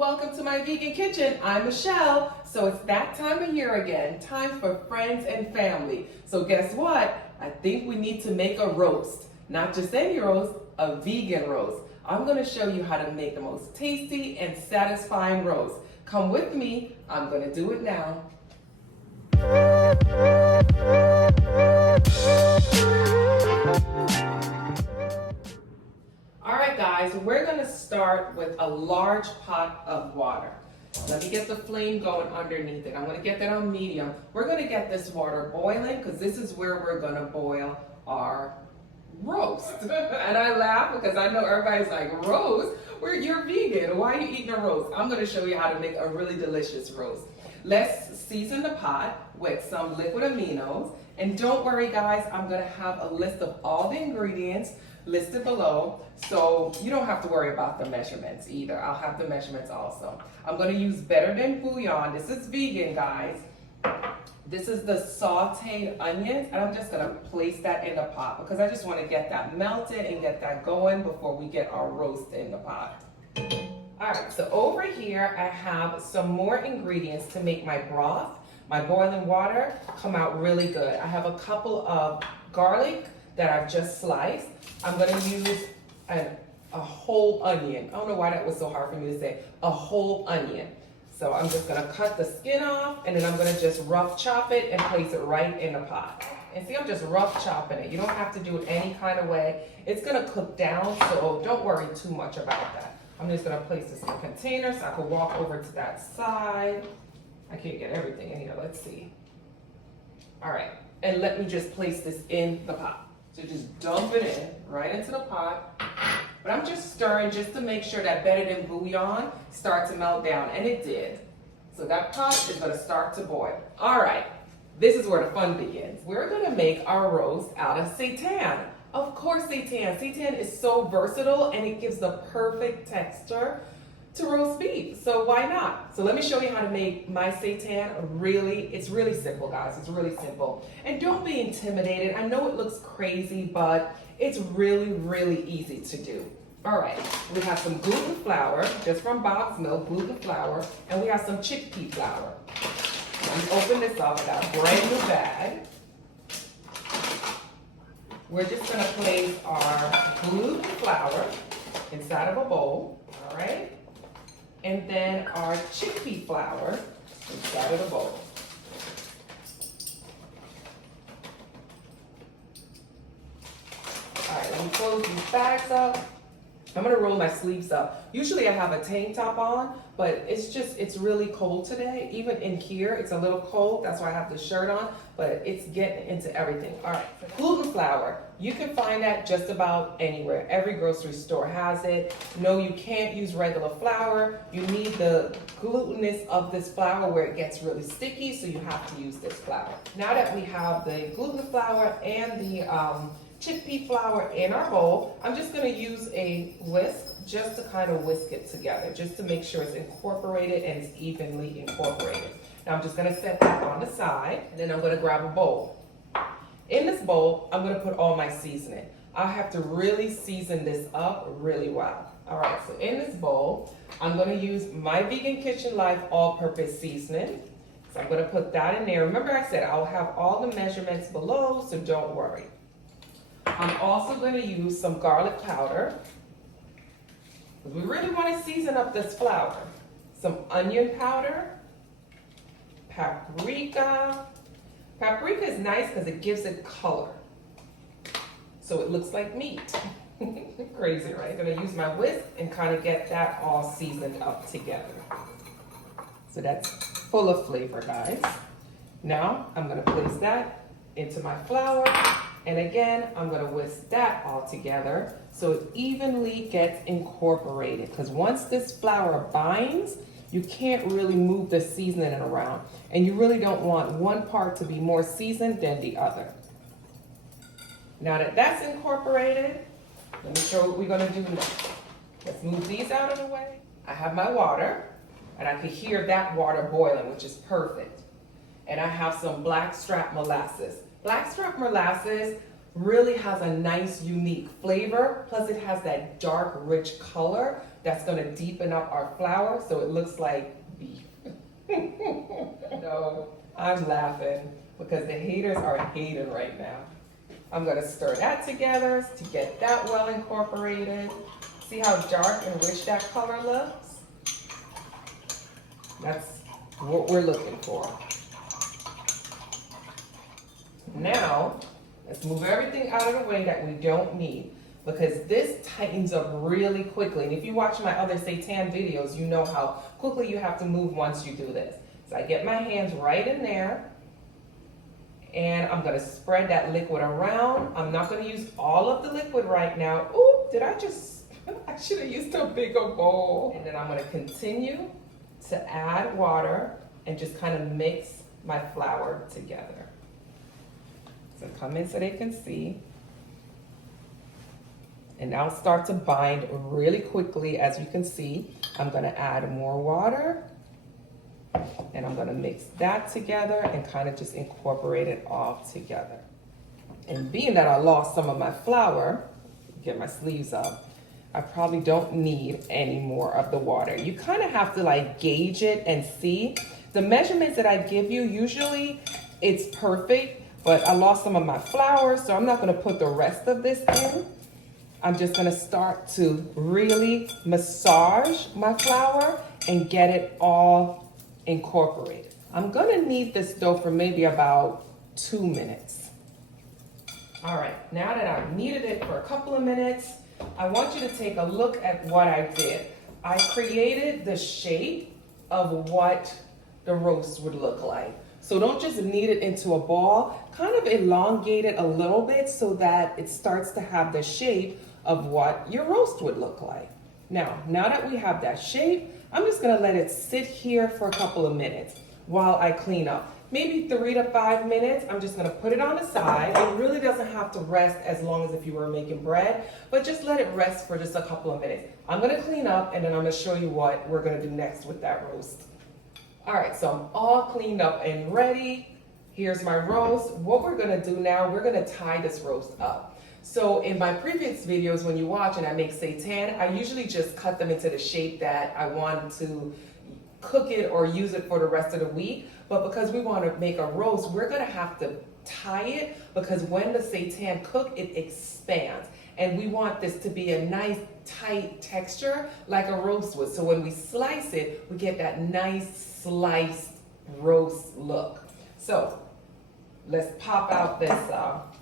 welcome to my vegan kitchen. I'm Michelle. So it's that time of year again, time for friends and family. So guess what? I think we need to make a roast. Not just any roast, a vegan roast. I'm gonna show you how to make the most tasty and satisfying roast. Come with me, I'm gonna do it now. All right, guys, we're gonna start with a large pot of water. Let me get the flame going underneath it. I'm gonna get that on medium. We're gonna get this water boiling because this is where we're gonna boil our roast. And I laugh because I know everybody's like, roast? You're vegan, why are you eating a roast? I'm gonna show you how to make a really delicious roast. Let's season the pot with some liquid aminos. And don't worry guys, I'm gonna have a list of all the ingredients listed below, so you don't have to worry about the measurements either. I'll have the measurements also. I'm gonna use Better Than Bouillon. This is vegan, guys. This is the sautéed onions, and I'm just gonna place that in the pot because I just wanna get that melted and get that going before we get our roast in the pot. All right, so over here, I have some more ingredients to make my broth, my boiling water, come out really good. I have a couple of garlic that I've just sliced. I'm gonna use a whole onion. I don't know why that was so hard for me to say, a whole onion. So I'm just gonna cut the skin off and then I'm gonna just rough chop it and place it right in the pot. And see, I'm just rough chopping it. You don't have to do it any kind of way. It's gonna cook down, so don't worry too much about that. I'm just gonna place this in a container so I can walk over to that side. I can't get everything in here, let's see. All right, and let me just place this in the pot. So just dump it in, right into the pot. But I'm just stirring just to make sure that Better Than Bouillon starts to melt down, and it did. So that pot is gonna start to boil. All right, this is where the fun begins. We're gonna make our roast out of seitan. Of course seitan. Seitan is so versatile and it gives the perfect texture to roast beef, so why not? So let me show you how to make my seitan. It's really simple, guys. It's really simple. And don't be intimidated. I know it looks crazy, but it's really, really easy to do. All right, we have some gluten flour, just from Bob's Milk, gluten flour, and we have some chickpea flour. Let me open this up. I got a brand new bag. We're just gonna place our gluten flour inside of a bowl, all right? And then our chickpea flour inside of the bowl. All right, let me close these bags up. I'm gonna roll my sleeves up. Usually I have a tank top on, but it's really cold today. Even in here, it's a little cold. That's why I have the shirt on, but it's getting into everything. All right, so gluten flour. You can find that just about anywhere. Every grocery store has it. No, you can't use regular flour. You need the glutinous of this flour where it gets really sticky, so you have to use this flour. Now that we have the gluten flour and the chickpea flour in our bowl, I'm just gonna use a whisk just to kind of whisk it together, just to make sure it's incorporated and it's evenly incorporated. Now I'm just gonna set that on the side, and then I'm gonna grab a bowl. In this bowl, I'm gonna put all my seasoning. I have to really season this up really well. All right, so in this bowl, I'm gonna use my Vegan Kitchen Life all-purpose seasoning. So I'm gonna put that in there. Remember I said I'll have all the measurements below, so don't worry. I'm also going to use some garlic powder, because we really want to season up this flour. Some onion powder, paprika. Paprika is nice because it gives it color, so it looks like meat. Crazy, right? I'm going to use my whisk and kind of get that all seasoned up together. So that's full of flavor, guys. Now I'm going to place that into my flour. And again, I'm gonna whisk that all together so it evenly gets incorporated. Because once this flour binds, you can't really move the seasoning around. And you really don't want one part to be more seasoned than the other. Now that that's incorporated, let me show what we're gonna do next. Let's move these out of the way. I have my water, and I can hear that water boiling, which is perfect. And I have some blackstrap molasses. Blackstrap molasses really has a nice, unique flavor. Plus it has that dark, rich color that's gonna deepen up our flour so it looks like beef. No, I'm laughing because the haters are hating right now. I'm gonna stir that together to get that well incorporated. See how dark and rich that color looks? That's what we're looking for. Now, let's move everything out of the way that we don't need, because this tightens up really quickly. And if you watch my other seitan videos, you know how quickly you have to move once you do this. So I get my hands right in there, and I'm gonna spread that liquid around. I'm not gonna use all of the liquid right now. Ooh, I should have used a bigger bowl. And then I'm gonna continue to add water and just kind of mix my flour together. So come in so they can see. And now start to bind really quickly. As you can see, I'm gonna add more water, and I'm gonna mix that together and kind of just incorporate it all together. And being that I lost some of my flour, get my sleeves up, I probably don't need any more of the water. You kind of have to like gauge it and see. The measurements that I give you, usually it's perfect, but I lost some of my flour, so I'm not gonna put the rest of this in. I'm just gonna start to really massage my flour and get it all incorporated. I'm gonna knead this dough for maybe about 2 minutes. All right, now that I've kneaded it for a couple of minutes, I want you to take a look at what I did. I created the shape of what the roast would look like. So don't just knead it into a ball, kind of elongate it a little bit so that it starts to have the shape of what your roast would look like. Now that we have that shape, I'm just gonna let it sit here for a couple of minutes while I clean up. Maybe 3 to 5 minutes. I'm just gonna put it on the side. It really doesn't have to rest as long as if you were making bread, but just let it rest for just a couple of minutes. I'm gonna clean up and then I'm gonna show you what we're gonna do next with that roast. All right, so I'm all cleaned up and ready. Here's my roast. What we're gonna do now, we're gonna tie this roast up. So in my previous videos, when you watch and I make seitan, I usually just cut them into the shape that I want to cook it or use it for the rest of the week. But because we want to make a roast, we're gonna have to tie it, because when the seitan cook, it expands. And we want this to be a nice tight texture like a roast would. So when we slice it, we get that nice sliced roast look. So let's pop out this,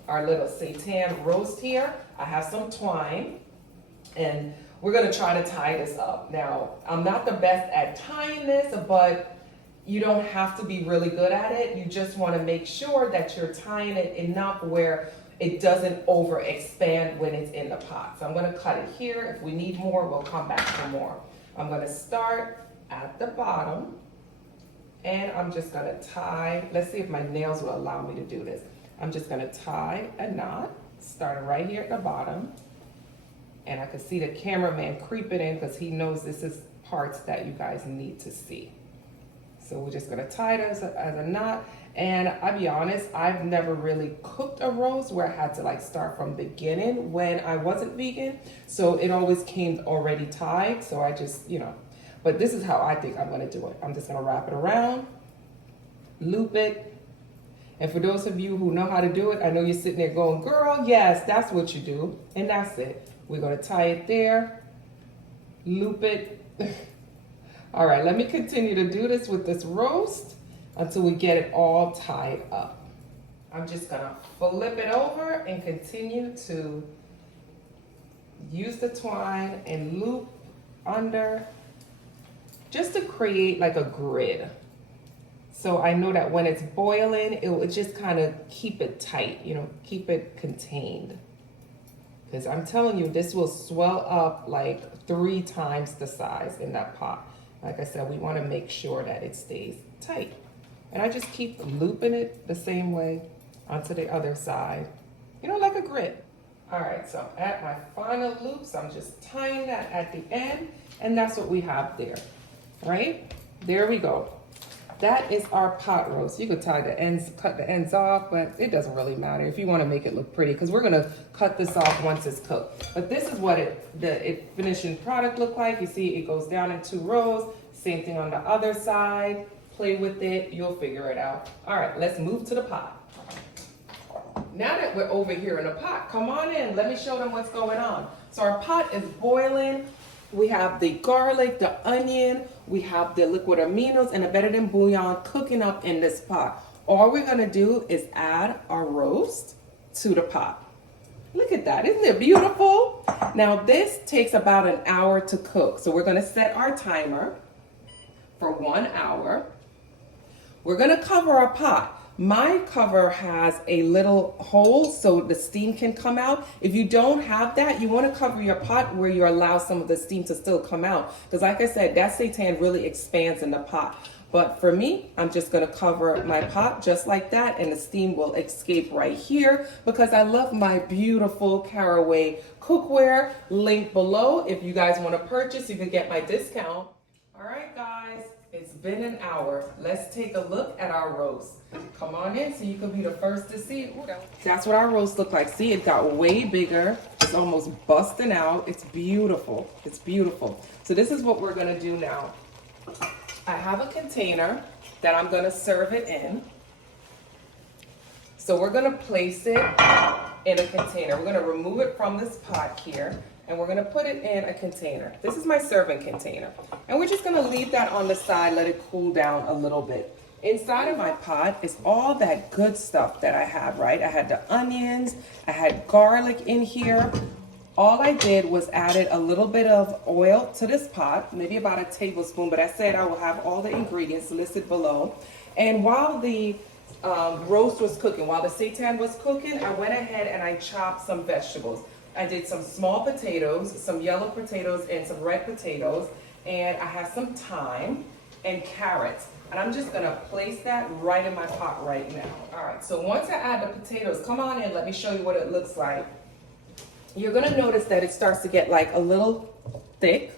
our little seitan roast here. I have some twine, and we're gonna try to tie this up. Now, I'm not the best at tying this, but you don't have to be really good at it. You just wanna make sure that you're tying it enough where it doesn't over expand when it's in the pot. So I'm gonna cut it here. If we need more, we'll come back for more. I'm gonna start at the bottom, and I'm just gonna tie, let's see if my nails will allow me to do this. I'm just gonna tie a knot, starting right here at the bottom. And I can see the cameraman creeping in because he knows this is parts that you guys need to see. So we're just gonna tie it as a knot. And I'll be honest, I've never really cooked a roast where I had to like start from beginning when I wasn't vegan. So it always came already tied. So I just, but this is how I think I'm gonna do it. I'm just gonna wrap it around, loop it. And for those of you who know how to do it, I know you're sitting there going, girl, yes, that's what you do. And that's it. We're gonna tie it there, loop it. All right, let me continue to do this with this roast until we get it all tied up. I'm just gonna flip it over and continue to use the twine and loop under just to create like a grid. So I know that when it's boiling, it will just kind of keep it tight, keep it contained. Because I'm telling you, this will swell up like 3 times the size in that pot. Like I said, we want to make sure that it stays tight. And I just keep looping it the same way onto the other side, like a grid. All right, so at my final loops, I'm just tying that at the end, and that's what we have there, right? There we go. that is our pot roast. You could tie the ends, cut the ends off, but it doesn't really matter if you want to make it look pretty, because we're gonna cut this off once it's cooked. But this is what the finishing product look like. You see it goes down in 2 rows. Same thing on the other side. Play with it, you'll figure it out. All right, let's move to the pot. Now that we're over here in the pot, come on in, let me show them what's going on. So our pot is boiling. We have the garlic, the onion, we have the liquid aminos and the Better Than Bouillon cooking up in this pot. All we're gonna do is add our roast to the pot. Look at that, isn't it beautiful? Now this takes about an hour to cook. So we're gonna set our timer for 1 hour. We're gonna cover our pot. My cover has a little hole so the steam can come out. If you don't have that, you want to cover your pot where you allow some of the steam to still come out. Because like I said, that seitan really expands in the pot. But for me, I'm just going to cover my pot just like that, and the steam will escape right here because I love my beautiful caraway cookware. Link below. If you guys want to purchase, you can get my discount. All right, guys. It's been an hour. Let's take a look at our roast. Come on in so you can be the first to see it. That's what our roast looked like. See, it got way bigger. It's almost busting out. It's beautiful. It's beautiful. So this is what we're gonna do now. I have a container that I'm gonna serve it in. So we're gonna place it in a container. We're gonna remove it from this pot here, and we're gonna put it in a container. This is my serving container. And we're just gonna leave that on the side, let it cool down a little bit. Inside of my pot is all that good stuff that I have, right? I had the onions, I had garlic in here. All I did was added a little bit of oil to this pot, maybe about a tablespoon, but I said I will have all the ingredients listed below. And while the roast was cooking, while the seitan was cooking, I went ahead and I chopped some vegetables. I did some small potatoes, some yellow potatoes, and some red potatoes, and I have some thyme and carrots. And I'm just gonna place that right in my pot right now. All right, so once I add the potatoes, come on in, let me show you what it looks like. You're gonna notice that it starts to get like a little thick,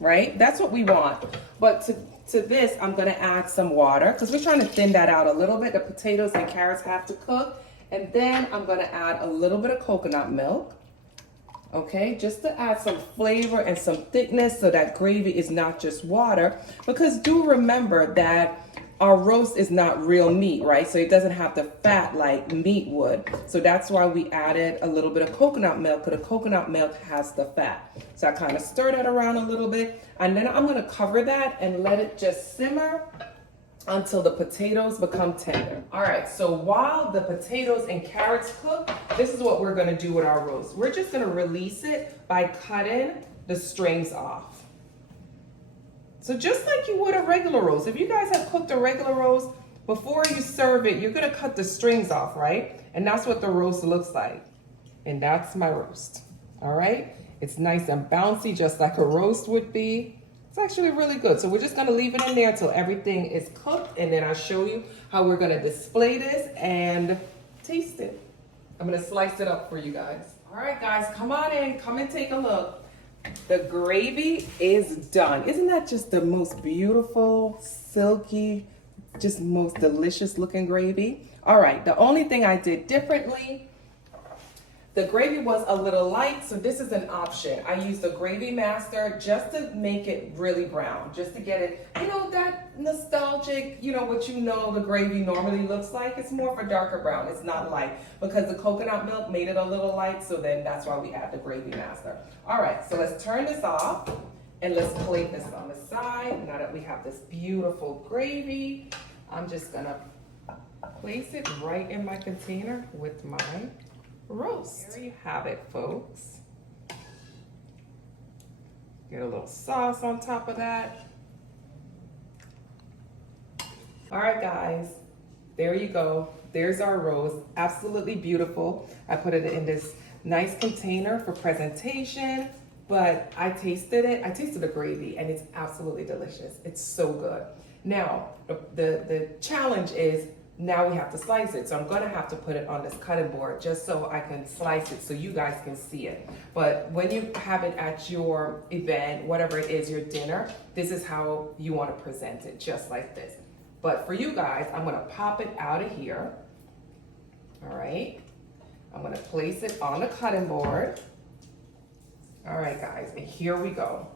right? That's what we want. But to this, I'm gonna add some water because we're trying to thin that out a little bit. The potatoes and carrots have to cook. And then I'm gonna add a little bit of coconut milk. Okay, just to add some flavor and some thickness so that gravy is not just water. Because do remember that our roast is not real meat, right? So it doesn't have the fat like meat would. So that's why we added a little bit of coconut milk, because the coconut milk has the fat. So I kind of stir that around a little bit. And then I'm gonna cover that and let it just simmer until the potatoes become tender. All right, so while the potatoes and carrots cook, this is what we're gonna do with our roast. We're just gonna release it by cutting the strings off. So just like you would a regular roast, if you guys have cooked a regular roast, before you serve it, you're gonna cut the strings off, right? And that's what the roast looks like. And that's my roast, all right? It's nice and bouncy, just like a roast would be. It's actually really good. So we're just gonna leave it in there until everything is cooked, and then I'll show you how we're gonna display this and taste it. I'm gonna slice it up for you guys. All right, guys, come on in, come and take a look. The gravy is done. Isn't that just the most beautiful, silky, just most delicious looking gravy? All right, the only thing I did differently, the gravy was a little light, so this is an option. I used the gravy master just to make it really brown, just to get it, you know, that nostalgic, you know, what you know the gravy normally looks like. It's more of a darker brown, it's not light, because the coconut milk made it a little light, so then that's why we add the gravy master. All right, so let's turn this off, and let's plate this on the side. Now that we have this beautiful gravy, I'm just gonna place it right in my container with my roast. There you have it, folks. Get a little sauce on top of that. All right, guys, there you go. There's our roast, absolutely beautiful. I put it in this nice container for presentation, but I tasted it. I tasted the gravy, and it's absolutely delicious. It's so good. Now, the challenge is now we have to slice it. So I'm gonna have to put it on this cutting board just so I can slice it so you guys can see it. But when you have it at your event, whatever it is, your dinner, this is how you wanna present it, just like this. But for you guys, I'm gonna pop it out of here. All right. I'm gonna place it on the cutting board. All right, guys, and here we go.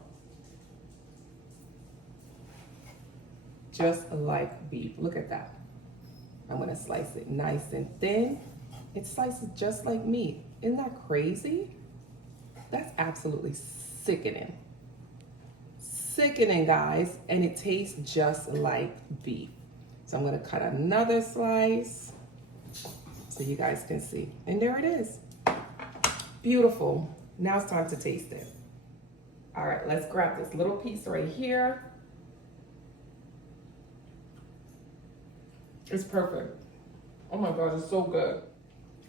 Just like beef, look at that. I'm gonna slice it nice and thin. It slices just like meat. Isn't that crazy? That's absolutely sickening. Sickening, guys, and it tastes just like beef. So I'm gonna cut another slice so you guys can see. And there it is. Beautiful. Now it's time to taste it. All right, let's grab this little piece right here. It's perfect. Oh my God, it's so good.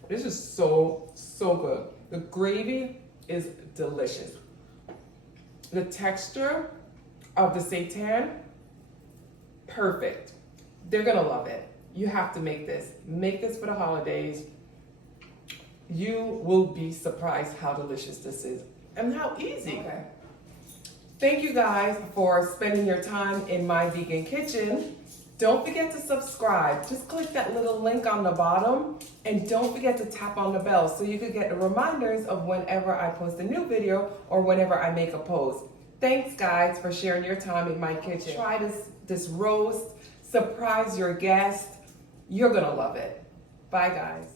This is so, so good. The gravy is delicious. The texture of the seitan, perfect. They're gonna love it. You have to make this. Make this for the holidays. You will be surprised how delicious this is and how easy. Okay. Thank you guys for spending your time in my vegan kitchen. Don't forget to subscribe. Just click that little link on the bottom and don't forget to tap on the bell so you can get the reminders of whenever I post a new video or whenever I make a post. Thanks guys for sharing your time in my kitchen. Try this roast, surprise your guests. You're gonna love it. Bye guys.